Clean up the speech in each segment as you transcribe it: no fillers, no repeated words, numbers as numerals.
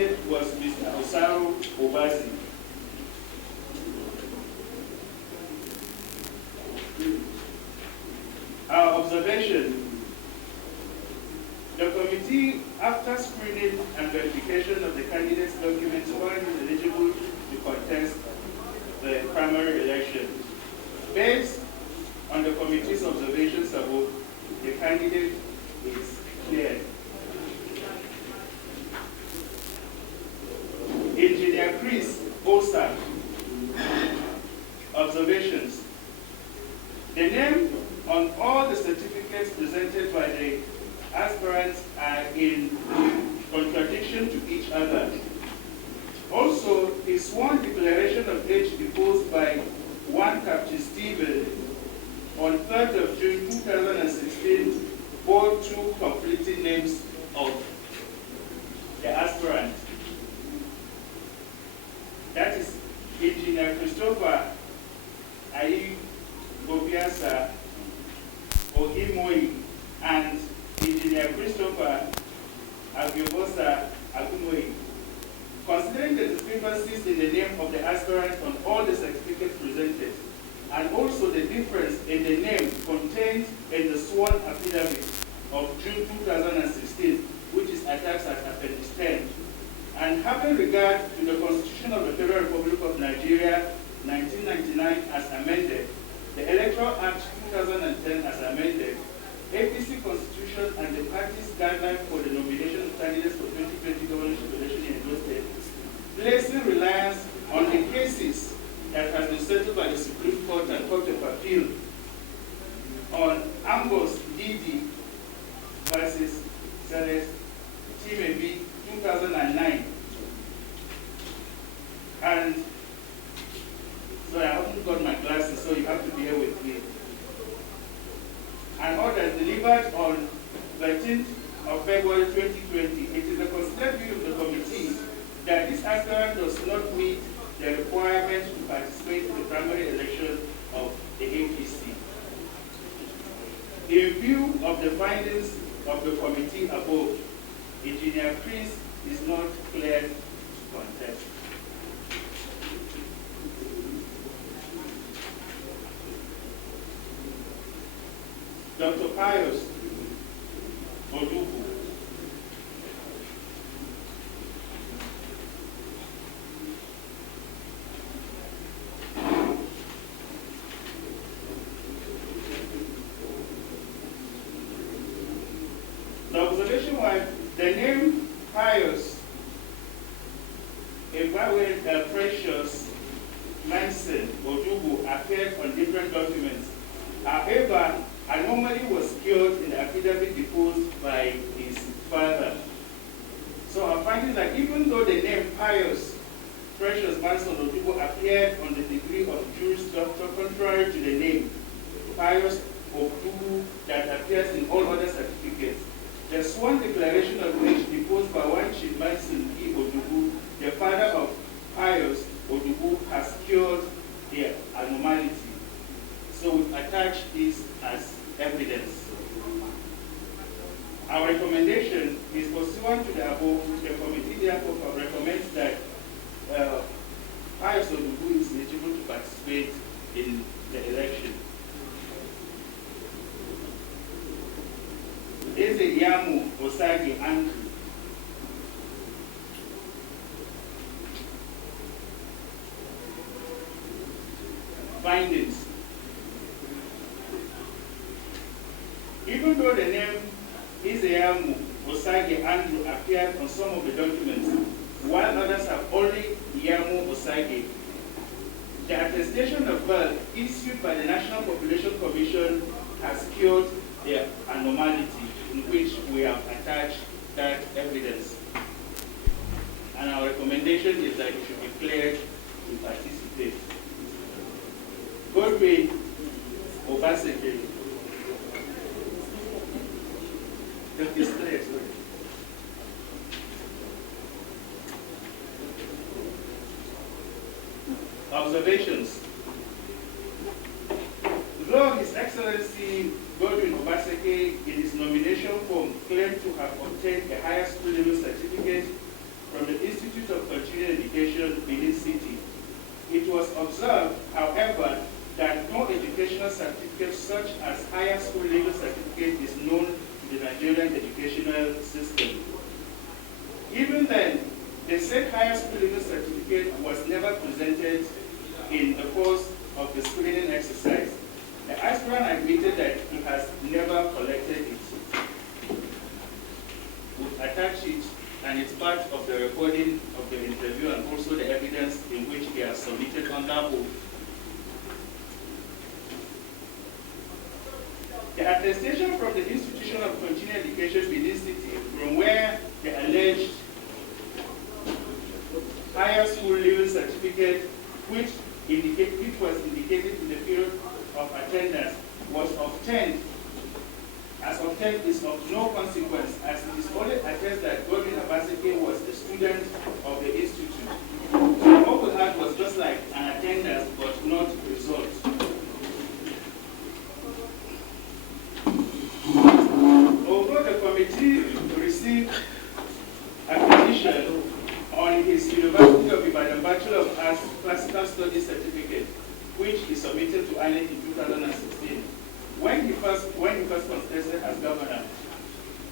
candidate was Mr. Osaru Obaseki. Our observation: the committee, after screening and verification of the candidate's documents, found him eligible to contest the primary election. Based on the committee's observations above, the candidate is cleared. Engineer Chris Osa, observations: the name on all the certificates presented by the aspirants are in contradiction to each other. Also, his sworn declaration of age deposed by one Captain Stephen on 3rd of June 2016 bore two conflicting names of the aspirant. That is Engineer Christopher Ayi Obiasa Ohimoi and Engineer Christopher Agiobosa Agumoi. Considering the discrepancies in the name of the aspirant on all the certificates presented, and also the difference in the name contained in the sworn affidavit of June 2016, which is attached as Appendix 10, and having regard to the Constitution of the Federal Republic of Nigeria, 1999 as amended, the Electoral Act 2010 as amended, APC Constitution and the party's guideline for the nomination of candidates for 2020 governorship election in Edo State, placing reliance on the cases that has been settled by the Supreme Court and Court of Appeal on Ambos DD versus Senate TMB 2009. And so I haven't got my glasses, so you have to bear with me. An order delivered on 13th of February 2020. It is the considered view of the committee that this aspirant does not meet the requirement to participate in the primary election of the APC. In view of the findings of the committee above, Engineer Chris is not cleared to contest. Dr. Pius Odubu. The observation was the name Pius Precious Manson Odubu appeared on different documents. However, anomaly was cured in the affidavit deposed by his father. So I'm finding that even though the name Pius Precious Manson Odubu appeared on the degree of Juris Doctor, contrary to the name Pius Odubu that appears in all other certificates, the sworn declaration of which deposed by one Chief Manson E. Odubu, the father of Pius Odubu, has cured the anomaly. So we attach this as evidence. Our recommendation is pursuant to the above. The committee therefore recommends that Pius Odubu is eligible to participate in the election. Eze Yamu Osagi Andrew. Findings. Even though the name Izeyamu Osage Andrew appeared on some of the documents, while others have only Yamu Osage, the attestation of birth issued by the National Population Commission has cured the anomaly in which we have attached that evidence. And our recommendation is that it should be cleared to participate. Godwin Obaseki. Observations. Though His Excellency Godwin Obaseki in his nomination form claimed to have obtained a higher school level certificate from the Institute The said higher school level certificate was never presented in the course of the screening exercise. The aspirant admitted that he has never collected it. We'll attach it, and it's part of the recording of the interview and also the evidence in which he has submitted under oath. The attestation from the Institution of Continuing Education Benin City, from where the alleged higher school level certificate, which was indicated in the period of attendance, was obtained. As obtained is of no consequence, as it is only attested that Godwin Obaseki was a student of the institute. So what we had was just like an attendance, but not result. Although the committee received a petition on his University of Ibadan Bachelor of Arts Classical Studies certificate, which he submitted to INEC in 2016, when he first contested as governor,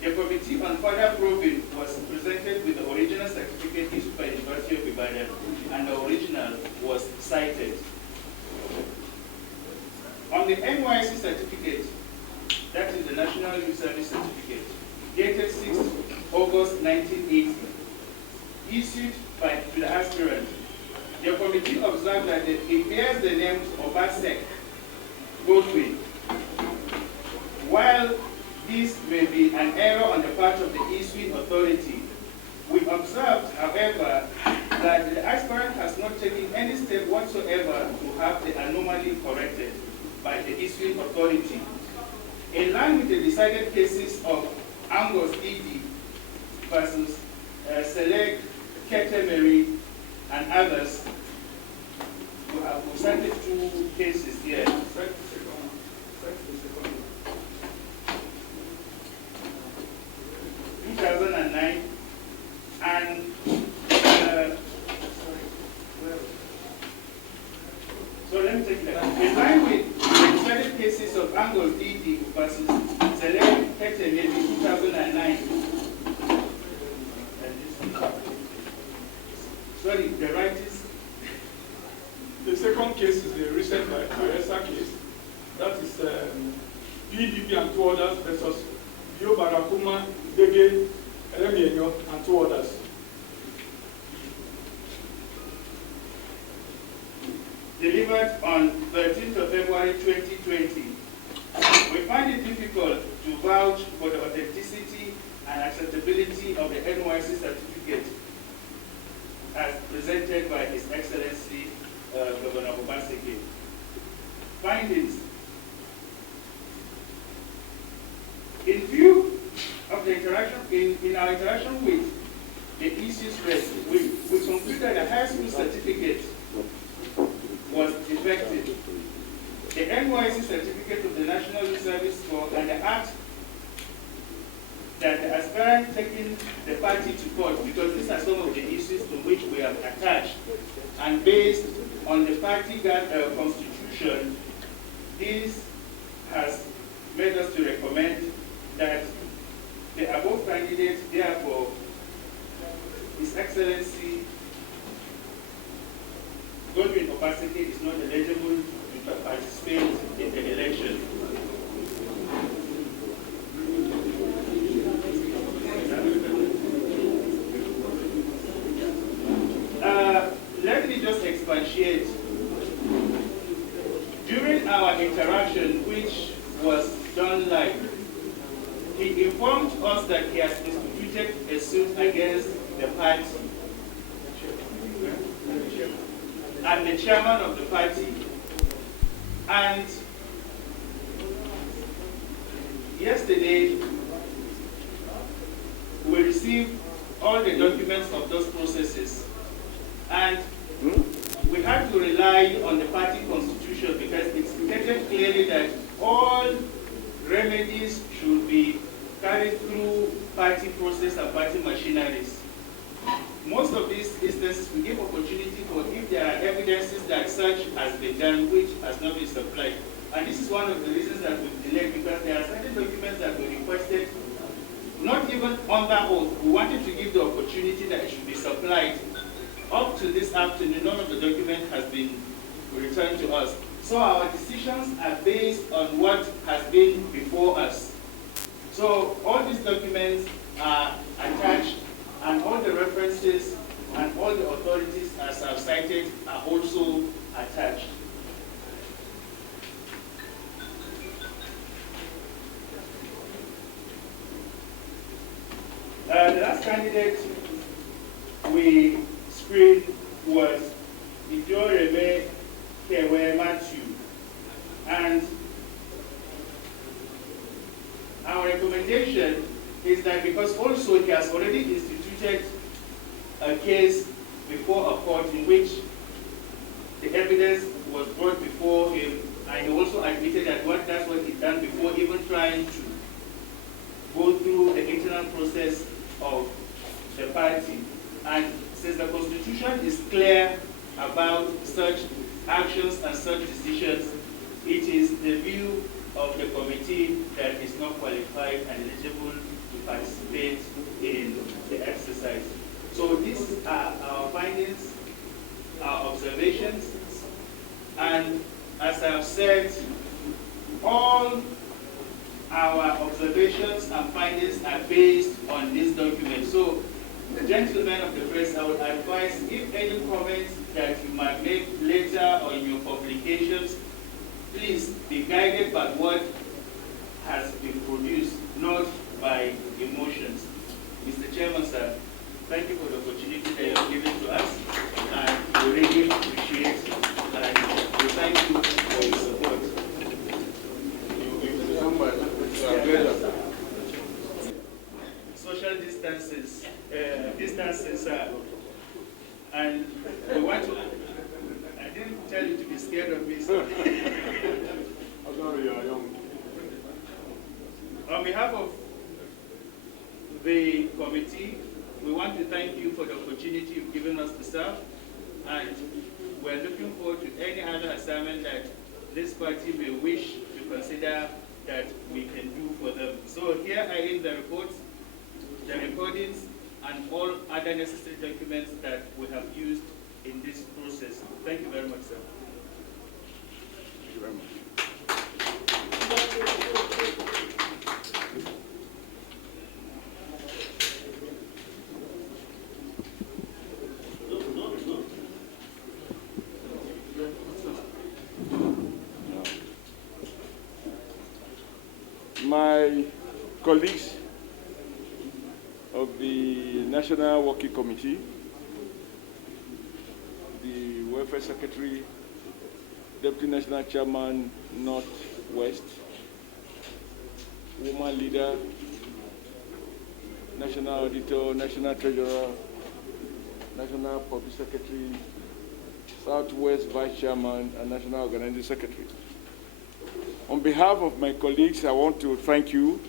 the committee on further probing was presented with the original certificate issued by the University of Ibadan, and the original was cited. On the NYSC certificate, that is the National Youth Service Certificate, dated 6 August 1980, issued to the aspirant, the committee observed that it bears the name Obaseki Godwin. While this may be an error on the part of the issuing authority, we observed, however, that the aspirant has not taken any step whatsoever to have the anomaly corrected by the issuing authority. In line with the decided cases of Angus Didi versus Select Ketemeri and others, we cited two cases here. 2009 and so let me take that. In line with the decided cases of Angus Didi versus Select Ketemeri 2009. Sorry, the right is? The second case is the recent Aresa case. That is PDP and two others versus Bio Barakuma, Dege, Elemienyo, and two others. Delivered on 13th of February 2020. We find it difficult to vouch for the authenticity and acceptability of the NYSC certificate as presented by His Excellency Governor Obaseki. Findings. In view of the interaction, in our interaction with the issues raised, we conclude that the high school certificate was defective. The NYSC certificate of the National Youth Service Corps and the act that the aspirant taking the party to court, because these are some of the issues to which we have attached, and based on the party constitution, this has made us to recommend that the above candidates, therefore, His Excellency Godwin Obaseki is not eligible to participate in the election. Let me just expatiate. During our interaction, which was done live, he informed us that he has instituted a suit against the party and the chairman of the party. And yesterday, we received all the documents of those processes. And we had to rely on the party constitution because it stated clearly that all remedies should be carried through party process and party machineries. Most of these instances, we give opportunity for if there are evidences that such has been done, which has not been supplied. And this is one of the reasons that we've delayed, because there are certain documents that we requested not even under oath. We wanted to give the opportunity that it should be supplied. Up to this afternoon, none of the document has been returned to us. So our decisions are based on what has been before us. So all these documents are attached, and all the references and all the authorities as I've cited are also attached. The last candidate we screened was Idoreme Kewe Matthew. And our recommendation is that because also he has already instituted a case before a court in which the evidence was brought before him, and he also admitted that that's what he'd done before even trying to go through the internal process of the party. And since the Constitution is clear about such actions and such decisions, it is the view of the committee that is not qualified and eligible to participate in the exercise. So these are our findings, our observations, and as I have said, all our observations and findings are based on this document. So, gentlemen of the press, I would advise if any comments that you might make later or in your publications, please be guided by what has been produced, not by emotions. Mr. Chairman, sir, thank you for the opportunity that you have given to us, and we really appreciate it, and we thank you for your support. Social distances, and we want to. I didn't tell you to be scared of me. So. I'm sorry, you are young. On behalf of the committee, we want to thank you for the opportunity you've given us to serve, and we're looking forward to any other assignment that this party may wish to consider that we can do for them. So here are in the reports, the recordings, and all other necessary documents that we have used in this process. Thank you very much, sir. Thank you very much. My colleagues of the National Working Committee, the Welfare Secretary, Deputy National Chairman, Northwest, Woman Leader, National Auditor, National Treasurer, National Public Secretary, Southwest Vice Chairman, and National Organizing Secretary. On behalf of my colleagues, I want to thank you,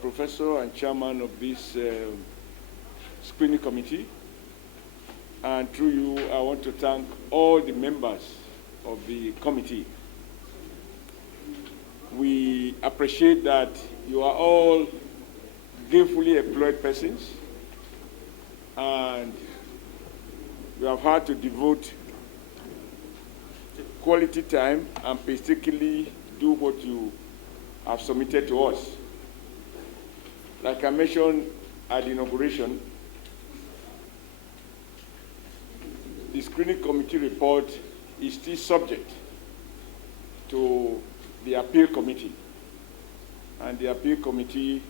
Professor and Chairman of this screening committee. And through you, I want to thank all the members of the committee. We appreciate that you are all gainfully employed persons, and you have had to devote quality time and painstakingly do what you have submitted to us. Like I mentioned at the inauguration, the screening committee report is still subject to the appeal committee, and the appeal committee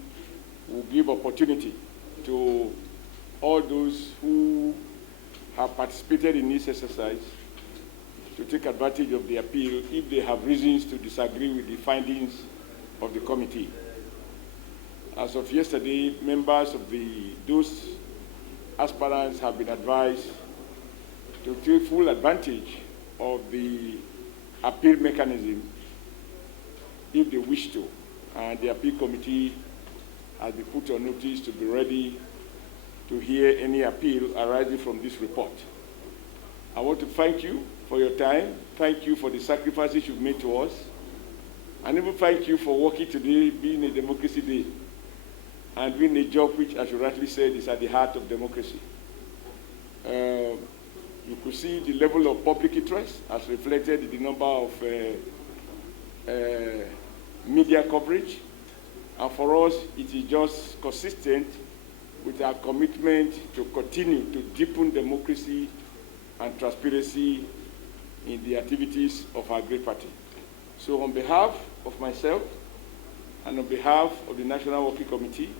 will give opportunity to all those who have participated in this exercise to take advantage of the appeal if they have reasons to disagree with the findings of the committee. As of yesterday, members of those aspirants have been advised to take full advantage of the appeal mechanism if they wish to, and the appeal committee has been put on notice to be ready to hear any appeal arising from this report. I want to thank you for your time. Thank you for the sacrifices you've made to us. And even thank you for working today, being a Democracy Day, and doing a job which, as you rightly said, is at the heart of democracy. You could see the level of public interest as reflected in the number of media coverage. And for us, it is just consistent with our commitment to continue to deepen democracy and transparency in the activities of our great party. So on behalf of myself and on behalf of the National Working Committee,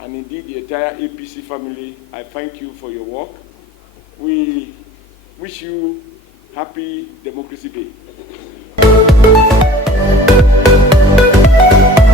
and indeed the entire APC family, I thank you for your work. We wish you happy Democracy Day.